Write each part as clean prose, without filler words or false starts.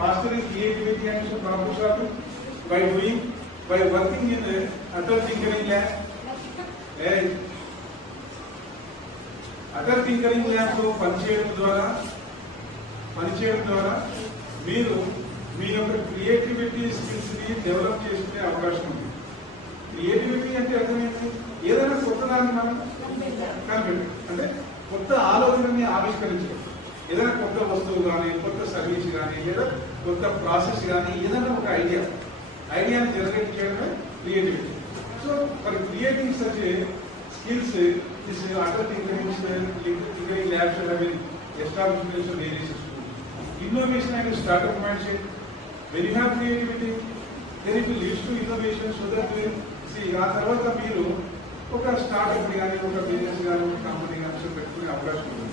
Mastering creativity and problem solving by working in a Atal Tinkering Lab. Atal Tinkering Lab లో పనిచేయడం ద్వారా మీరు మీ యొక్క క్రియేటివిటీ స్కిల్స్ ని డెవలప్ చేసుకునే అవకాశం ఉంది. క్రియేటివిటీ అంటే అర్థమైంది ఏదైనా కొత్త దాన్ని మనం కనిపెట్టి అంటే కొత్త ఆలోచనని ఆవిష్కరించడం, ఏదైనా కొత్త వస్తువు కానీ కొత్త సర్వీస్ కానీ లేదా కొత్త ప్రాసెస్ కానీ ఏదైనా ఒక ఐడియాని జనరేట్ చేయడమే creativity. So for creating such skills this Atal Tinkering Labs have been established in various schools. Innovation and startup mindset. When you have creativity, then it will lead to innovation so that we see ఆ తర్వాత మీరు ఒక startup కానీ ఒక business కానీ ఒక company కానీ పెట్టుకునే అవకాశం ఉంది.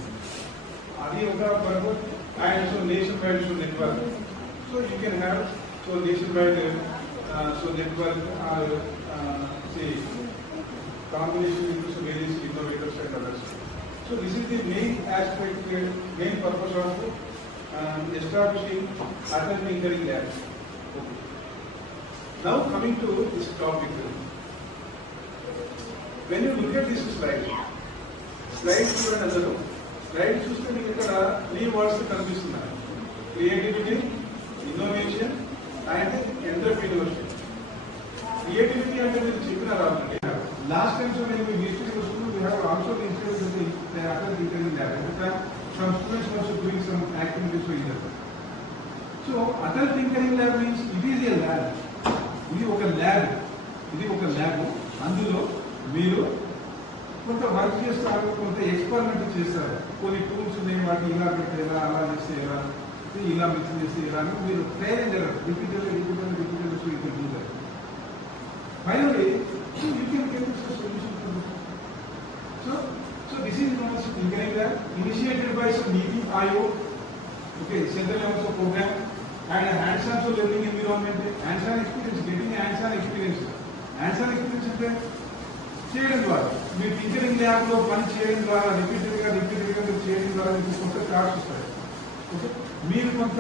అది ఒక purpose. And so nation wide network. So you can have so nation wide network say combination into various innovators and others. So this is the main aspect, main purpose of establishing Atal Tinkering Labs. Okay. Now coming to this topic, when you look at this slide చూడండి, అందరూ slide చూస్తే మీకు ఇక్కడ 3 words కనిపిస్తున్నాయి: creativity, innovation and entrepreneurship. Creativity అంటే మీరు చెప్పినారా? Last time so when we visited the school, we have also visited the Atal Tinkering Lab. At the time, some students also doing some activities for either. So Atal Tinkering Lab means it is a lab. ఇది ఒక lab. అందులో మీరు కొంత work చేస్తారు, కొంత experiment చేస్తారు. కొన్ని tools ఉన్నాయి, వాటిని ఇలా పెడితే ఎలా, అలా చేస్తే ఎలా, ఇలా మిక్స్ చేస్తే ఎలా అని మీరు ట్రైన్ చేయాలి. Repeated. Finally, you can get a solution for this. So this is known as Tinkering Lab, initiated by some NITI Aayog, okay, Central Levels of Program, and a hands-on learning environment, hands-on experience, getting hands-on experience. Hands-on experience అంటే చేయడం ద్వారా, మీరు tinkering lab లో పని చేయడం ద్వారా రిపీటెడ్గా మీరు చేయడం ద్వారా మీకు కొంత థాట్స్ వస్తాయి. ఓకే, మీరు కొంత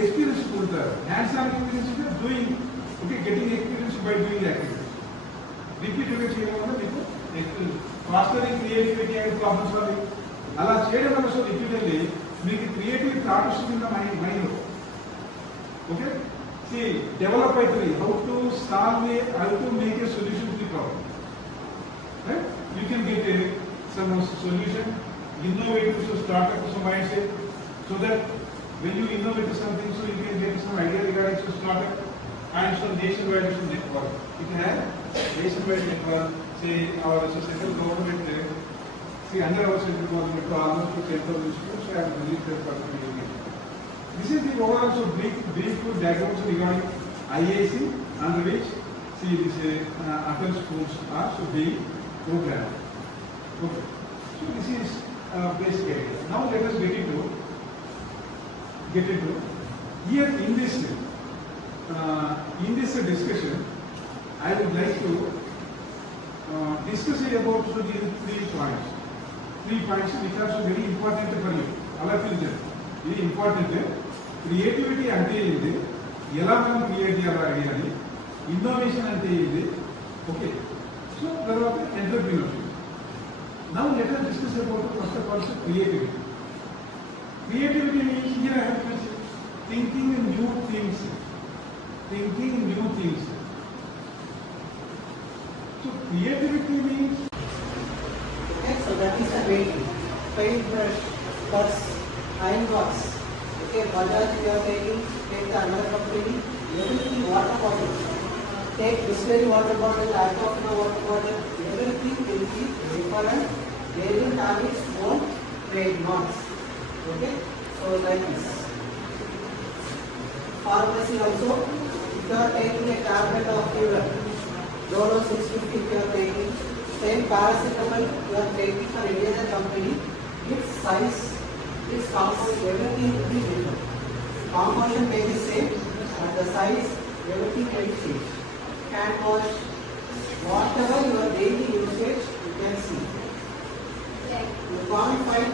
ఎక్స్పీరియన్స్ పొందుతారు. హ్యాండ్స్-ఆన్ ఎక్స్పీరియన్స్ అంటే doing, okay, getting experience by doing activities. రిపీటెడ్గా చేయడం వల్ల మీకు experience. Mastering creativity and problem solving అలా చేయడం వల్ల సో రిపీటెడ్లీ మీకు క్రియేటివ్ థాట్ వస్తుంది మైండ్లో. ఓకే, సి డెవలప్ అవుతుంది. How to make a solution to the problem. Right? You can get some solution, innovative, so startup, so mindset, so that when you innovate something, so you can get some idea regarding to startup, and so nationwide network. You can have nationwide network. Say our central government, see under our central government, almost 10,000 students have released their particular. This is the overall so brief diagrams regarding IAC, under which see this Atal schools are so being programmed. Okay, so this is basic idea. Now let us get into here in this discussion. I would like to discuss about so these 3 points which are so very important for you. All of them very important. Creativity ante idi, ela మనం create చేయాలి ఐడియాని. Innovation అంటే ఇది. Okay, so తర్వాత entrepreneurship. Now let us discuss about first of all creativity. Creativity means here I have to say thinking new things. So creativity means, okay, so that is the paintbrush, plus iron box. Okay, Bajaj you are taking, take the another company, everything water bottle. Take Bisleri water bottle, Aquafina water bottle, everything will be different. They will have its own trademarks. Okay, so like this. Pharmacy also, if you are taking a tablet of fever, Dolo 650 if you are taking, same paracetamol you are taking for any other company, its size, its composition, everything will be different. Composition may be same, but the size, everything may be changed. Hand wash, whatever your daily usage, you can see. You can't find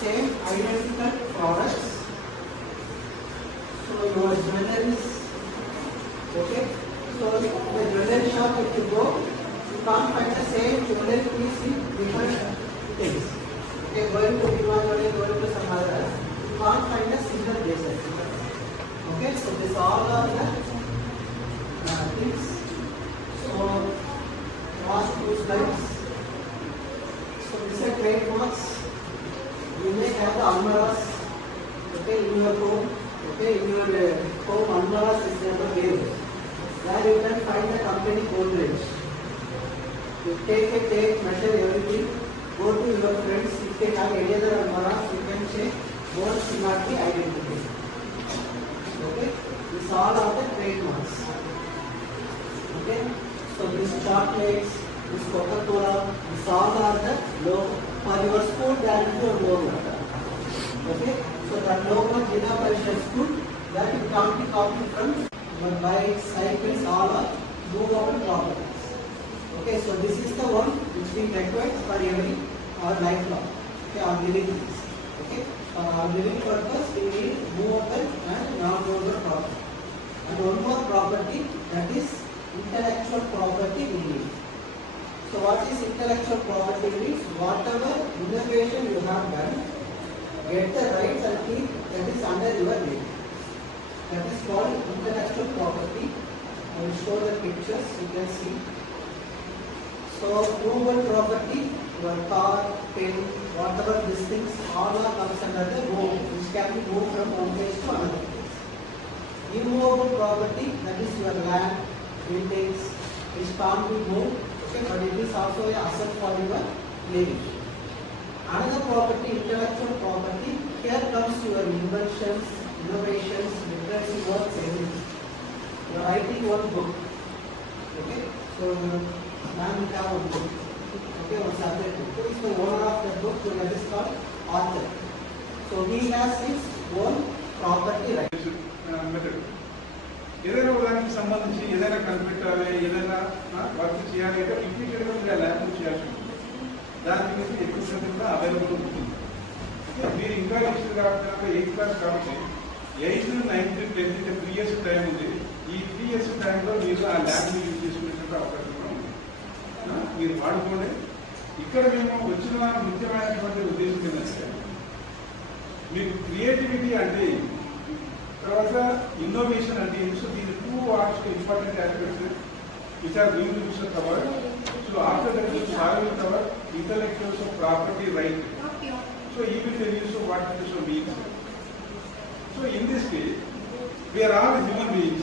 same identical products So your jewelries, okay. So the jewelry shop, if you go, you can't find the same jewelry piece in different things. Okay, going to Himachal, going to some others, you can't find a single basis. Okay, so this all are the things. So last two slides. So this is trademarks. You may have the almirahs, okay, in your home. Okay, in your home almirahs is never there. Where you can find the company Godrej. You take, measure everything. Go to your friends. If they have any other almirahs, you can check. Both should not be identical. Okay, this all are the trademarks. Okay, so these chocolates, this Coca-Cola, this all are the logo. For your school, there is your logo. Okay, so that logo Jina Parishad school, that you can't be copied from your bikes, cycles, all are movable properties. Okay, so this is the one which we require for every our lifelong. Okay, our living things. Okay, for our living purpose, we need movable and non-movable property. And one more property, that is intellectual property we need. So what is intellectual property means? Whatever innovation you have done, get the rights and keep that is under your name. That is called intellectual property. I will show the pictures, you can see. So movable property, your car, pen, whatever these things, all are comes under the move, which can be moved from one place to another place. Immovable property, that is your land, buildings, which can't be moved. Okay, but it is also an asset for your living. Another property, intellectual property, here comes your inventions, innovations, literacy works, everything. You are writing one book. Okay, so now we have one book. Okay, one subject book. Who is the owner of the book? So that is called author. So he has his own property right. Method ఏదైనా ఉదాహరణకి సంబంధించి ఏదైనా కనిపెట్టాలి, ఏదైనా work చేయాలి అంటే రిపీటెడ్గా మీరు ల్యాబ్ చేయాల్సి ఉంటుంది. దాని గురించి ఎక్కువ శాతం కూడా అవైలబుల్ ఉంటుంది. మీరు ఇంకా నెక్స్ట్ కాబట్టి 8th క్లాస్ కాబట్టి 8th, 9th, 10th 3 years time ఉంది. ఈ 3 years టైంలో మీరు ఆ ల్యాబ్ని యూజ్ చేసుకునేటువంటి అవకాశం కూడా ఉంది. మీరు వాడుకోండి. ఇక్కడ మేము వచ్చిన ముఖ్యమైనటువంటి ఉద్దేశం ఏంటంటే మీకు క్రియేటివిటీ అంటే తర్వాత ఇన్నోవేషన్ అంటే సో దీని 2 important aspects which are going to be covered. So after that we will cover intellectual property right. So he will tell you so what it means. So in this case we are all human beings.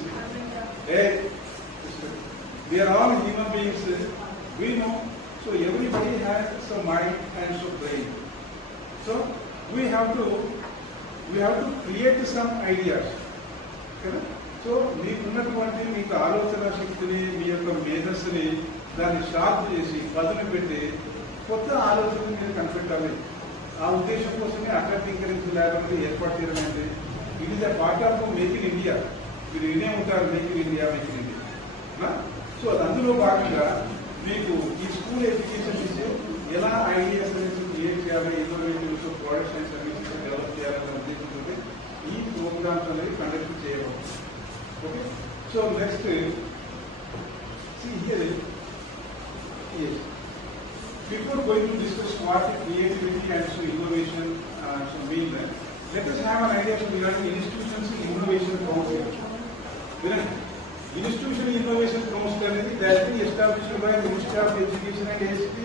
We are all human beings. We know. So everybody has some mind and some brain. So we have to create some ideas. Okay? So మీకున్నటువంటి మీకు ఆలోచన శక్తిని, మీ యొక్క మేధస్సుని దాన్ని sharp చేసి పదును పెట్టి కొత్త ఆలోచనలు మీరు కనిపెట్టాలి. ఆ ఉద్దేశం కోసమే అకాడమిక్ ల్యాబ్ అనేది ఏర్పాటు చేయడం అంటే it is a part of make in India. మీరు వినే ఉంటారు make in India, make in India. So అందులో భాగంగా మీకు ఈ స్కూల్ ఎడ్యుకేషన్ ఇస్తే ఎలా ఐడియాస్ అనేది క్రియేట్ చేయాలి, innovatives, products and services develop చేయాలనే ఉద్దేశంతో ఈ ప్రోగ్రామ్స్ అనేది కండక్ట్ చేయవచ్చు. Okay, so next, see here, yes. Before going to discuss what creativity and so innovation so mean, let us have an idea regarding institutions innovation council. Institution innovation council that is established by the Ministry of Education and ICT.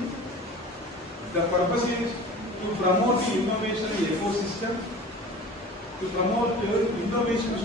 The purpose is to promote the innovation ecosystem, to promote innovations.